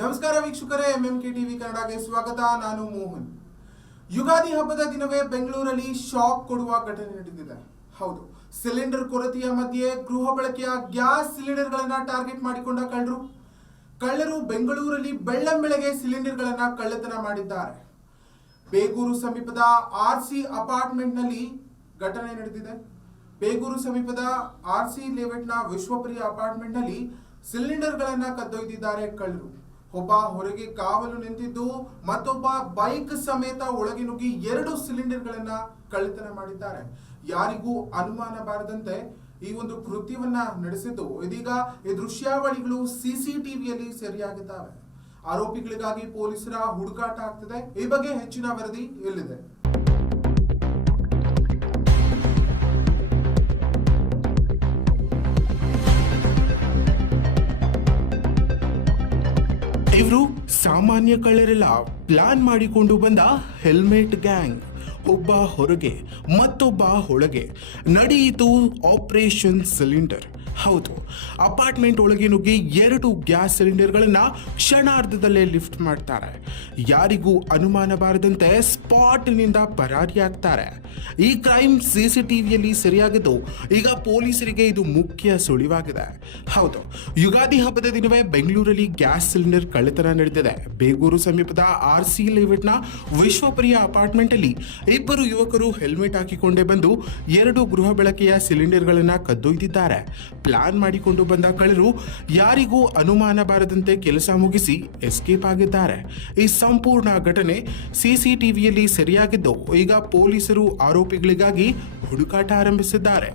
ನಮಸ್ಕಾರ ವೀಕ್ಷಕರೇ, MMK TV ಕನ್ನಡಗೆ ಸ್ವಾಗತ. ನಾನು ಮೋಹನ್. ಯುಗಾದಿ ಹಬ್ಬದ ದಿನವೇ ಬೆಂಗಳೂರಲ್ಲಿ ಶಾಕ್ ಕೊಡುವ ಘಟನೆ ನಡೆದಿದೆ. ಹೌದು, ಸಿಲಿಂಡರ್ ಕೊರತೆಯ ಮಧ್ಯೆ ಗೃಹ ಬಳಕೆಯ ಗ್ಯಾಸ್ ಸಿಲಿಂಡರ್ಗಳನ್ನ ಟಾರ್ಗೆಟ್ ಮಾಡಿಕೊಂಡ ಕಳ್ಳರು ಬೆಂಗಳೂರಲ್ಲಿ ಬೆಳ್ಳಂಬೆಳಗ್ಗೆ ಸಿಲಿಂಡರ್ಗಳನ್ನ ಕಳ್ಳತನ ಮಾಡಿದ್ದಾರೆ. ಬೇಗೂರು ಸಮೀಪದ ಆರ್ಸಿ ಅಪಾರ್ಟ್ಮೆಂಟ್ನಲ್ಲಿ ಘಟನೆ ನಡೆದಿದೆ. ಬೇಗೂರು ಸಮೀಪದ ಆರ್ಸಿ ಲೇಔಟ್ನ ವಿಶ್ವಪುರಿ ಅಪಾರ್ಟ್ಮೆಂಟ್ನಲ್ಲಿ ಸಿಲಿಂಡರ್ಗಳನ್ನ ಕದ್ದೊಯ್ದಿದ್ದಾರೆ ಕಳ್ಳರು. ಒಬ್ಬ ಹೊರಗೆ ಕಾವಲು ನಿಂತಿದ್ದು ಮತ್ತೊಬ್ಬ ಬೈಕ್ ಸಮೇತ ಒಳಗೆ ನುಗ್ಗಿ 2 ಸಿಲಿಂಡರ್ಗಳನ್ನ ಕಳ್ಳತನ ಮಾಡಿದ್ದಾರೆ. ಯಾರಿಗೂ ಅನುಮಾನ ಬಾರದಂತೆ ಈ ಒಂದು ಕೃತ್ಯವನ್ನ ನಡೆಸಿದ್ದು ಇದೀಗ ಈ ದೃಶ್ಯಾವಳಿಗಳು ಸಿಸಿಟಿವಿಯಲ್ಲಿ ಸೆರೆಯಾಗಿದ್ದಾವೆ. ಆರೋಪಿಗಳಿಗಾಗಿ ಪೊಲೀಸರ ಹುಡುಕಾಟ ಆಗ್ತಿದೆ. ಈ ಬಗ್ಗೆ ಹೆಚ್ಚಿನ ವರದಿ ಎಲ್ಲಿದೆ? ಇವರು ಸಾಮಾನ್ಯ ಕಳ್ಳರೆಲ್ಲ ಪ್ಲಾನ್ ಮಾಡಿಕೊಂಡು ಬಂದ ಹೆಲ್ಮೆಟ್ ಗ್ಯಾಂಗ್. ಒಬ್ಬ ಹೊರಗೆ ಮತ್ತೊಬ್ಬ ಒಳಗೆ ನಡೆಯಿತು ಆಪರೇಷನ್ ಸಿಲಿಂಡರ್. ಹೌದು, ಅಪಾರ್ಟ್ಮೆಂಟ್ ಒಳಗೆ ನುಗ್ಗಿ 2 ಗ್ಯಾಸ್ ಸಿಲಿಂಡರ್ಗಳನ್ನ ಕ್ಷಣಾರ್ಧದಲ್ಲೇ ಲಿಫ್ಟ್ ಮಾಡ್ತಾರೆ. ಯಾರಿಗೂ ಅನುಮಾನ ಬಾರದಂತೆ ಸ್ಪಾಟ್ನಿಂದ ಪರಾರಿಯಾಗ್ತಾರೆ. ಈ ಕ್ರೈಮ್ ಸಿಸಿಟಿವಿಯಲ್ಲಿ ಸೆರೆಯಾಗಿದ್ದು ಈಗ ಪೊಲೀಸರಿಗೆ ಇದು ಮುಖ್ಯ ಸುಳಿವಾಗಿದೆ. ಹೌದು, ಯುಗಾದಿ ಹಬ್ಬದ ದಿನವೇ ಬೆಂಗಳೂರಲ್ಲಿ ಗ್ಯಾಸ್ ಸಿಲಿಂಡರ್ ಕಳ್ಳತನ ನಡೆದಿದೆ. ಬೇಗೂರು ಸಮೀಪದ ಆರ್ಸಿ ಲೇಔಟ್ನ ವಿಶ್ವಪುರಿಯ ಅಪಾರ್ಟ್ಮೆಂಟ್ ಅಲ್ಲಿ 2 ಯುವಕರು ಹೆಲ್ಮೆಟ್ ಹಾಕಿಕೊಂಡೇ ಬಂದು 2 ಗೃಹ ಬಳಕೆಯ ಸಿಲಿಂಡರ್ಗಳನ್ನ ಕದ್ದೊಯ್ದಿದ್ದಾರೆ. ಪ್ಲಾನ್ ಮಾಡಿಕೊಂಡು ಬಂದ ಕಳ್ಳರು ಯಾರಿಗೂ ಅನುಮಾನ ಬಾರದಂತೆ ಕೆಲಸ ಮುಗಿಸಿ ಎಸ್ಕೇಪ್ ಆಗಿದ್ದಾರೆ. ಈ ಸಂಪೂರ್ಣ ಘಟನೆ ಸಿಸಿಟಿವಿಯಲ್ಲಿ ಸೆರೆಯಾಗಿದ್ದು ಈಗ ಪೊಲೀಸರು ಆರೋಪಿಗಳಿಗಾಗಿ ಹುಡುಕಾಟ ಆರಂಭಿಸಿದ್ದಾರೆ.